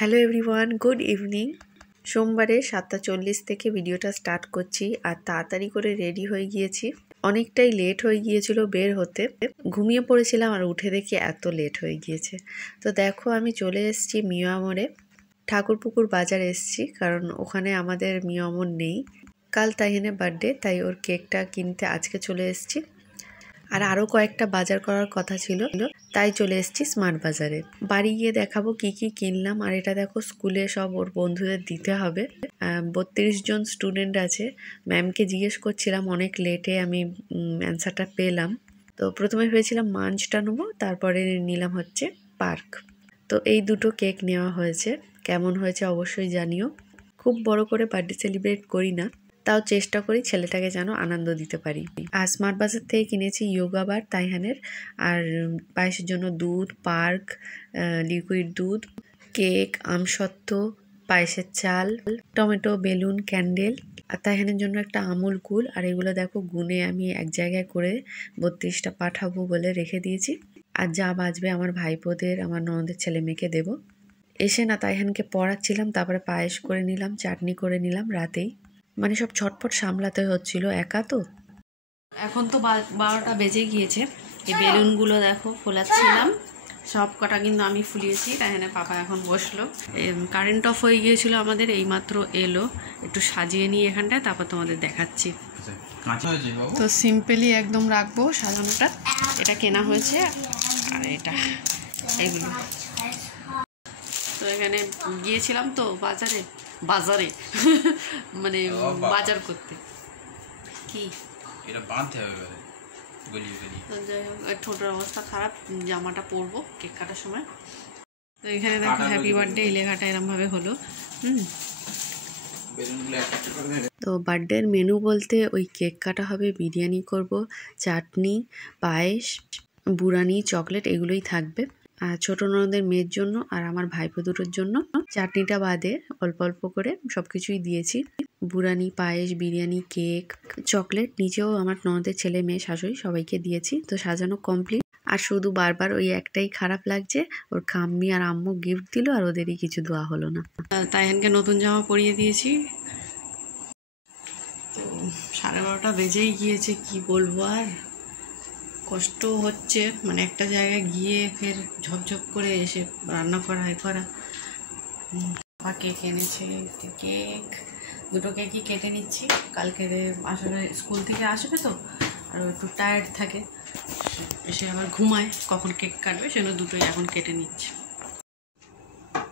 Hello everyone, good evening. সোমবারে 7:40 থেকে ভিডিওটা স্টার্ট করছি আর তাড়াতাড়ি করে রেডি হয়ে গিয়েছি। অনেকটাই লেট হয়ে গিয়েছিল বের হতে, ঘুমিয়ে পড়েছিলাম আর উঠে দেখি এত লেট হয়ে গিয়েছে। তো দেখো আমি চলে এসেছি মিয়ামরে, ঠাকুরপুকুর বাজার এসেছি, কারণ ওখানে আমাদের মিয়ামর নেই। কাল তাইহানের বার্থডে, তাই ওর কেকটা কিনতে আজকে চলে এসেছি। আর আরও কয়েকটা বাজার করার কথা ছিল, তাই চলে এসেছি স্মার্ট বাজারে। বাড়ি গিয়ে দেখাবো কি কি কিনলাম। আর এটা দেখো স্কুলে সব ওর বন্ধুদের দিতে হবে। 32 জন স্টুডেন্ট আছে। ম্যামকে জিজ্ঞেস করছিলাম, অনেক লেটে আমি অ্যান্সারটা পেলাম। তো প্রথমে ভেবেছিলাম মাঞ্চটা নেবো, তারপরে নিলাম হচ্ছে পার্ক। তো এই দুটো কেক নেওয়া হয়েছে। কেমন হয়েছে অবশ্যই জানিও। খুব বড় করে বার্থডে সেলিব্রেট করি না, তাও চেষ্টা করি ছেলেটাকে যেন আনন্দ দিতে পারি। আর স্মার্ট বাজার থেকে কিনেছি যোগা বার তাইহানের, আর পায়েসের জন্য দুধ, পার্ক, লিকুইড দুধ, কেক, আমসত্ত্ব, পায়েসের চাল, টমেটো, বেলুন, ক্যান্ডেল, আর তাইহানের জন্য একটা আমুল কুল। আর এগুলো দেখো গুনে আমি এক জায়গায় করে 32টা পাঠাবো বলে রেখে দিয়েছি। আর যা বাঁচবে আমার ভাইপোদের, আমার ননদের ছেলে মেয়েকে দেবো। এসে না তাইহানকে পড়াচ্ছিলাম, তারপরে পায়েস করে নিলাম, চাটনি করে নিলাম রাতেই। মানে সব ছটফট সামলাতে হচ্ছিল, একা তো। এখন তো 12টা বেজে গিয়েছে। এই বেলুনগুলো দেখো ফোলাচ্ছিলাম, সব কটা কিন্তু আমি ফুলিয়েছি। তাই পাপা এখন বসলো। কারেন্ট অফ হয়ে গিয়েছিল আমাদের, এইমাত্র এলো। একটু সাজিয়ে নিই এখানটায়, তারপর তোমাদের দেখাচ্ছি। তো সিম্পলি একদম রাখবো সাজানোটা। এটা কেনা হয়েছে, আর এটা এগুলো। তো এখানে গিয়েছিলাম তো বাজারে মানে বাজার করতে। কি এটা বাঁধতে হবে, যাই হোক ঠোঁটের অবস্থা খারাপ, জামাটা পরবো কেক কাটার সময়। তো এখানে দেখো হ্যাপি বার্থডে এই লেখাটা এরমভাবে হলো। তো বার্থডের মেনু বলতে ওই কেক কাটা হবে, বিরিয়ানি করব, চাটনি, পায়েস, বুরানি, চকলেট এগুলোই থাকবে। আর ছোটো ননদের মেয়ের জন্য আর আমার ভাইপো দুটোর জন্য চাটনিটা বাদে অল্প অল্প করে সব কিছুই দিয়েছি। বুরানি, পায়েস, বিরিয়ানি, কেক, চকলেট নিচেও আমার ননদের ছেলে মেয়ে শাশুড়ি সবাইকে দিয়েছি। তো সাজানো কমপ্লিট। আর শুধু বারবার ওই একটাই খারাপ লাগছে, ওর খাম্মি আর আম্মু গিফট দিল আর ওদেরই কিছু দেওয়া হলো না। তাইহানকে নতুন জামা পরিয়ে দিয়েছি। তো 12:30 বেজেই গিয়েছে, কি বলবো আর। কষ্ট হচ্ছে, মানে একটা জায়গায় গিয়ে ফের ঝপঝপ করে এসে রান্না করা করা। বা কেক এনেছে, কেক দুটো কেকই কেটে নিচ্ছি। কালকে আসলে স্কুল থেকে আসবে তো, আর একটু টায়ার্ড থাকে, এসে আবার ঘুমায়, কখন কেক কাটবে সেজন্য দুটোই এখন কেটে নিচ্ছি।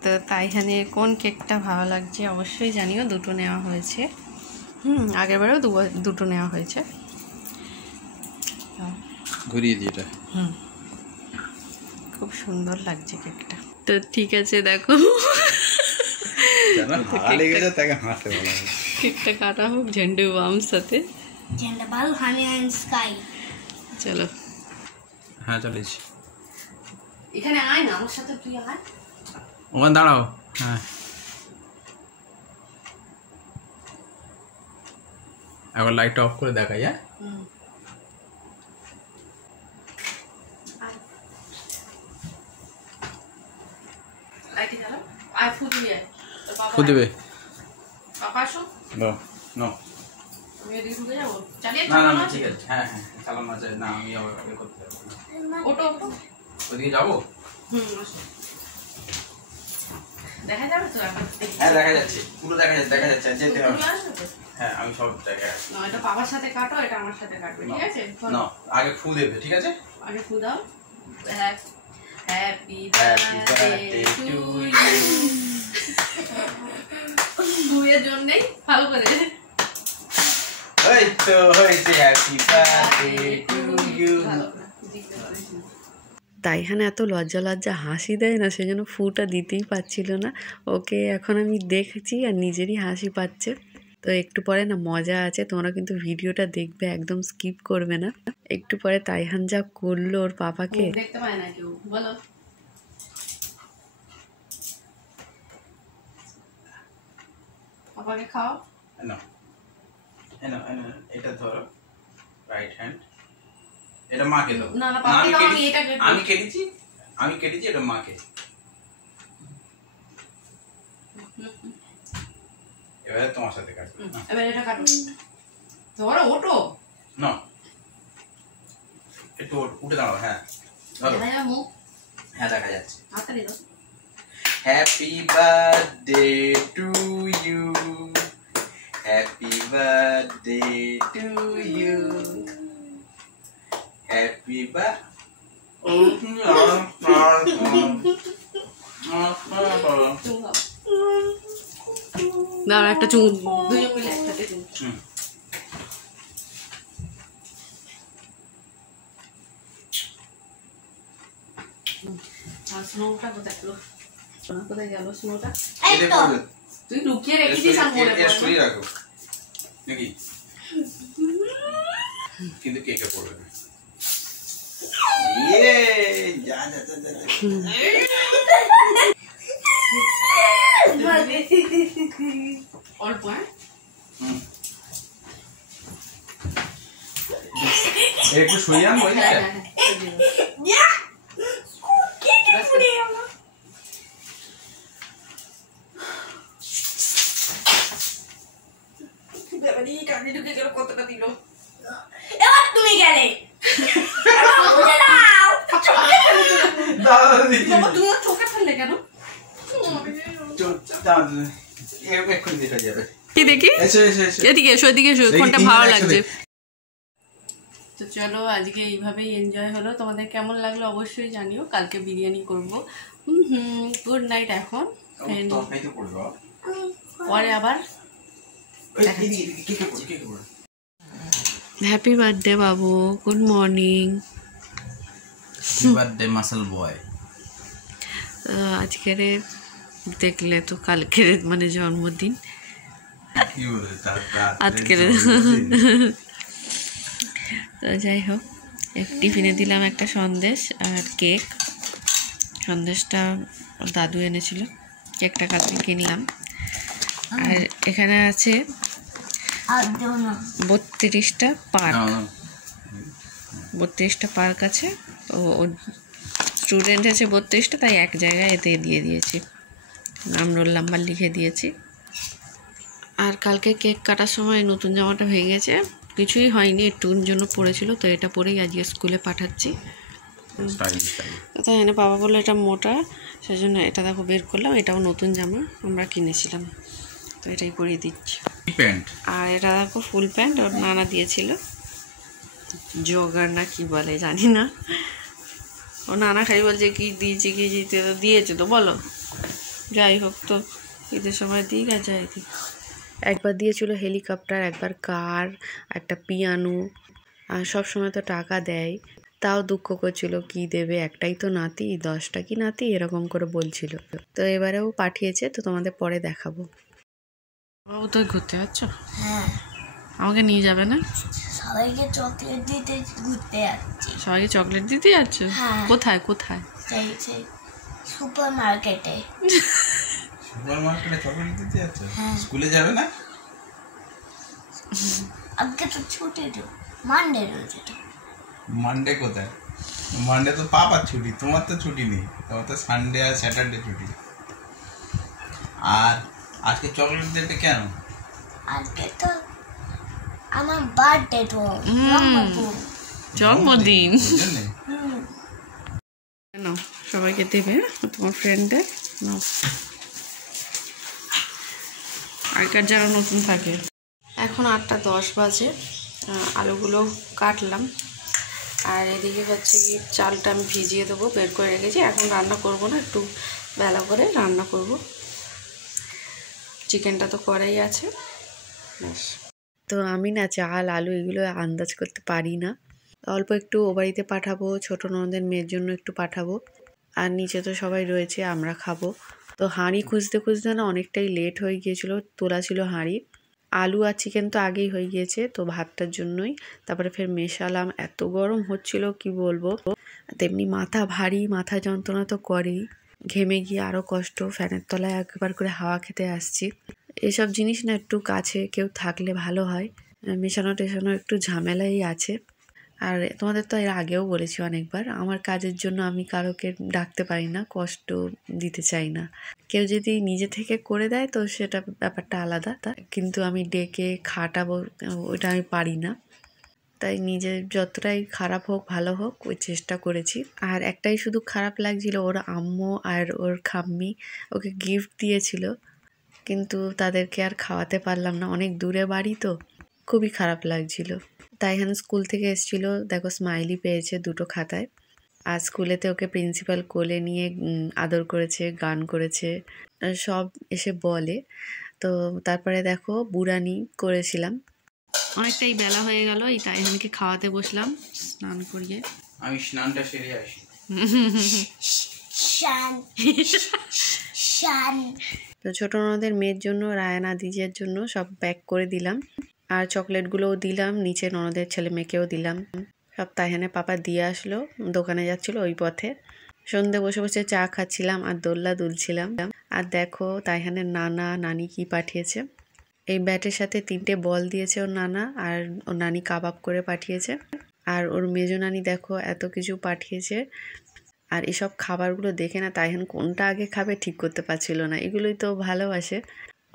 তো তাইখানে কোন কেকটা ভালো লাগছে অবশ্যই জানিও। দুটো নেওয়া হয়েছে, আগেরবারেও দুটো নেওয়া হয়েছে। ঘুরিয়ে দিই এটা। খুব সুন্দর লাগছে কেকটা। তো ঠিক আছে, দেখো কেকটা কাটা হোক ঝন্ডু বাম সাথে। চলো, হ্যাঁ চলেছি। এখানে আয় না আমার সাথে, তুই আয় ওখানে দাঁড়াও। হ্যাঁ একবার লাইটটা অফ করে দেখাই। হ্যাঁ ফু দেবে। ঠিক আছে, হ্যাঁ হ্যাঁ চালাম না, না আমি করতে পারবো। ওদিকে যাবো। দেখা যাবে তো এখন? হ্যাঁ দেখা যাচ্ছে, পুরো দেখা যাচ্ছে যেতে হবে। হ্যাঁ আমি সব জায়গায় আছি। না, এটা বাবার সাথে কাটো, এটা আমার সাথে কাটবে, ঠিক আছে? না আগে ফু দেবে, ঠিক আছে? আগে ফু দাও। Happy birthday to you. দুয়ের জন্যই ভালো করে। এই তো হয়েছে, happy birthday to you. Taihan এত লজ্জা হাসি দেয় না, সেজন্য ফুটা দিতেই পারছিল না ওকে। এখন আমি দেখছি আর নিজেরই হাসি পাচ্ছে। তো একটু পরে না মজা আছে, তোমরা কিন্তু ভিডিওটা দেখবে, একদম স্কিপ করবে না। একটু পরে তাইহান যা করলো ওর পাপাকে, দেখতে পায় না কেউ। বলো পাপাকে খাও। না এটা ধরো, রাইট হ্যান্ড। এটা মাকে দাও। না না পাপাকে দাও, আমি কেটেছি এটা মাকে। এবারে তোমার সাথে কাটবো। এবার এটা কাটো। তোরা ওঠো। না একটু উঠে দাঁড়াও। হ্যাঁ দেখা যাবে মুখ। হ্যাঁ দেখা যাচ্ছে। হাততালি দাও। Happy birthday to you, happy birthday to you, happy দাঁড়া একটা চুমু দুজন মিলে একসাথে চুমু। আর স্নোটা কোথায় গেল? কোথায় গেল স্নোটা? তুই লুকিয়ে রেখেছিস আর মনে পড়ে না। রাখো নাকি, কিন্তু কেকে পড়বে না। ইয়ে যা যা যা যা। অল্প একটু শুয়ে যান ওই হ্যাঁ কানে ঢুকে গেল কতটা দিল। এবার তুমি গেলে বাবা তুমি চোখে ফেললে কেন? কি দেখি এদিকে এসো, এদিকে এসো, ফোনটা ভালো লাগছে। তো চলো আজকে এইভাবেই এনজয় হলো। তোমাদের কেমন লাগলো অবশ্যই জানিও। কালকে বিরিয়ানি করবো। Good night. এখন পরে আবার হ্যাপি বার্থডে বাবু, গুড মর্নিং। বার্থডে মাসল বয়। আজকের দেখলে তো কালকের মানে জন্মদিন, আজকের তো যাই হোক টিফিনে দিলাম একটা সন্দেশ আর কেক। সন্দেশটা দাদু এনেছিল, কেকটা কালকে কিনলাম। আর এখানে আছে 32টা পার্ক, 32টা পার্ক আছে। তো স্টুডেন্ট আছে 32টা, তাই এক জায়গায় এতে দিয়ে দিয়েছি, নাম রোল নাম্বার লিখে দিয়েছি। আর কালকে কেক কাটার সময় নতুন জামাটা ভেঙে গেছে, কিছুই হয়নি, একটুর জন্য পড়েছিল, তো এটা পরেই আজকে স্কুলে পাঠাচ্ছি। তো এনে বাবা বললো এটা মোটা, সেজন্য এটা দেখো বের করলাম। এটাও নতুন জামা আমরা কিনেছিলাম, তো এটাই পরিয়ে দিচ্ছি। আর এটা দেখো ফুল প্যান্ট, ওর নানা দিয়েছিল, জগার না কি বলে জানি না। ও নানা খাই বলছে কি দিয়েছে কি দিয়েছে, তো বলো যাই হোক, তো ঈদের সময় দিক আর যাই দিক। একবার দিয়েছিল হেলিকপ্টার, একবার কার, একটা পিয়ানো। আর সব সময় তো টাকা দেয়, তাও দুঃখ করছিল কি দেবে, একটাই তো নাতি, 10টা কি নাতি এরকম করে বলছিল। তো এবারেও পাঠিয়েছে, তো তোমাদের পরে দেখাবো। বাবু তুই ঘুরতে যাচ্ছ? হ্যাঁ, আমাকে নিয়ে যাবে না? সবাইকে চকলেট দিতে ঘুরতে যাচ্ছি। সবাইকে চকলেট দিতে যাচ্ছ? হ্যাঁ। কোথায় কোথায়? সেই সুপার মার্কেটে। সুপার মার্কেটে চকলেট দিতে যাচ্ছ? হ্যাঁ। স্কুলে যাবে না? আজকে তো ছুটি তো, মানডে রয়েছে তো। মানডে কোথায়? মানডে তো পাপার ছুটি, তোমার তো ছুটি নেই, তোমার তো সানডে আর স্যাটারডে ছুটি। আর আজকে চকলেট দেবে কেন? আজকে তো আমার বার্থডে তো, জন্মদিন। হুম। নাও সবাইকে দেবে, তোমার ফ্রেন্ডদের নাও, আগেকার যারা নতুন থাকে। এখন 8টা 10 বাজে, আলুগুলো কাটলাম। আর এদিকে হচ্ছে কি চালটা আমি ভিজিয়ে দেবো, বের করে রেখেছি। এখন রান্না করব না, একটু বেলা করে রান্না করব। চিকেনটা তো করাই আছে, ব্যাস। তো আমি না চাল আলু এগুলো আন্দাজ করতে পারি না, অল্প একটু ও বাড়িতে পাঠাবো, ছোটো ননদের মেয়ের জন্য একটু পাঠাবো, আর নিচে তো সবাই রয়েছে, আমরা খাবো। তো হাঁড়ি খুঁজতে খুঁজতে না অনেকটাই লেট হয়ে গিয়েছিলো, তোলা ছিল হাঁড়ি। আলু আর চিকেন তো আগেই হয়ে গিয়েছে, তো ভাতটার জন্যই। তারপরে ফের মেশালাম, এত গরম হচ্ছিল কি বলবো। তেমনি মাথা ভারী, মাথা যন্ত্রণা তো করেই, ঘেমে গিয়ে আরও কষ্ট। ফ্যানের তলায় একবার করে হাওয়া খেতে আসছি। এসব জিনিস না একটু কাছে কেউ থাকলে ভালো হয়, মেশানো টেশানো একটু ঝামেলাই আছে। আর তোমাদের তো এর আগেও বলেছি অনেকবার, আমার কাজের জন্য আমি কারোকে ডাকতে পারি না, কষ্ট দিতে চাই না। কেউ যদি নিজে থেকে করে দেয় তো সেটা ব্যাপারটা আলাদা, কিন্তু আমি ডেকে খাটাবো ওইটা আমি পারি না। তাই নিজে যতটাই খারাপ হোক ভালো হোক ওই চেষ্টা করেছি। আর একটাই শুধু খারাপ লাগছিল, ওর আম্মু আর ওর খাম্মি ওকে গিফট দিয়েছিল, কিন্তু তাদেরকে আর খাওয়াতে পারলাম না, অনেক দূরে বাড়ি তো, খুবই খারাপ লাগছিল। তাইহান স্কুল থেকে এসেছিল, দেখো স্মাইলি পেয়েছে 2টো খাতায়। আর স্কুলেতে ওকে প্রিন্সিপাল কোলে নিয়ে আদর করেছে, গান করেছে, সব এসে বলে। তো তারপরে দেখো বুড়ানি করেছিলাম। অনেকটাই বেলা হয়ে গেল, এই তাইহানকে খাওয়াতে বসলাম স্নান করিয়ে। আমি স্নানটা সেরে আসি। শান শান তো ছোট ননদের মেয়ের জন্য, রায়ানা দিজের জন্য সব প্যাক করে দিলাম। আর চকলেটগুলোও দিলাম, নিচে ননদের ছেলে মেয়েকেও দিলাম। সব তাইহানে পাপা দিয়ে আসলো, দোকানে যাচ্ছিল ওই পথে। সন্ধে বসে বসে চা খাচ্ছিলাম আর দোল্লা দুলছিলাম। আর দেখো তাইহানের নানা নানি কি পাঠিয়েছে। এই ব্যাটের সাথে 3টে বল দিয়েছে ওর নানা, আর ওর নানি কাবাব করে পাঠিয়েছে। আর ওর মেজো নানি দেখো এত কিছু পাঠিয়েছে। আর এসব খাবারগুলো দেখে না তাইহান কোনটা আগে খাবে ঠিক করতে পারছিল না, এগুলোই তো ভালোবাসে।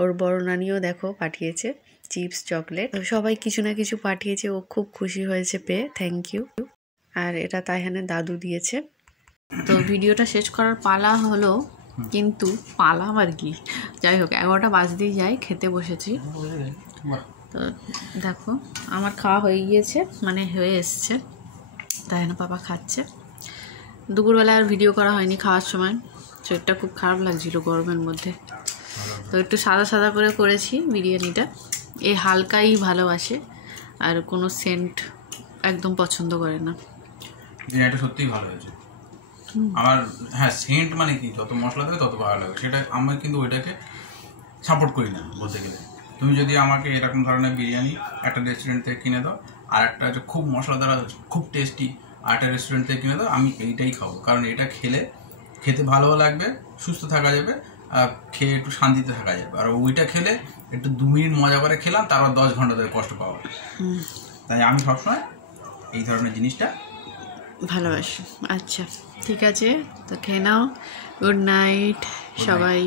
ওর বড় নানিও দেখো পাঠিয়েছে চিপস, চকলেট, সবাই কিছু না কিছু পাঠিয়েছে। ও খুব খুশি হয়েছে পেয়ে, থ্যাংক ইউ। আর এটা তাইহানের দাদু দিয়েছে। তো ভিডিওটা শেষ করার পালা হলো, কিন্তু পালা আর কি, যাই হোক 11টা বাজতেই যায়, খেতে বসেছি। তো দেখো আমার খাওয়া হয়ে গিয়েছে, মানে হয়ে এসছে, তাই না পাপা খাচ্ছে। দুপুরবেলা আর ভিডিও করা হয়নি খাওয়ার সময়, শরীরটা খুব খারাপ লাগছিল গরমের মধ্যে। তো একটু সাদা সাদা করে করেছি বিরিয়ানিটা। এই হালকাই ভালোবাসে, আর কোনো সেন্ট একদম পছন্দ করে না। বিরিয়ানিটা সত্যিই ভালো হয়েছে আমার। হ্যাঁ, সেন্ট মানে কি, যত মশলা দেবে তত ভালো লাগে, সেটা আমি কিন্তু ওইটাকে সাপোর্ট করি না বলতে গেলে। তুমি যদি আমাকে এরকম ধরনের বিরিয়ানি একটা রেস্টুরেন্ট থেকে কিনে দাও, আর একটা হচ্ছে খুব মশলাদার খুব টেস্টি আর একটা রেস্টুরেন্ট থেকে কিনে দাও, আমি এইটাই খাবো। কারণ এটা খেতে ভালো লাগবে, সুস্থ থাকা যাবে, আর খেয়ে একটু শান্তিতে থাকা যাবে। আর ওইটা খেলে একটু 2 মিনিট মজা করে খেলাম, তারপর 10 ঘন্টা ধরে কষ্ট পাওয়া। তাই আমি সবসময় এই ধরনের জিনিসটা ভালোবাসি। আচ্ছা ঠিক আছে, তো খেয়ে নাও। গুড নাইট সবাই।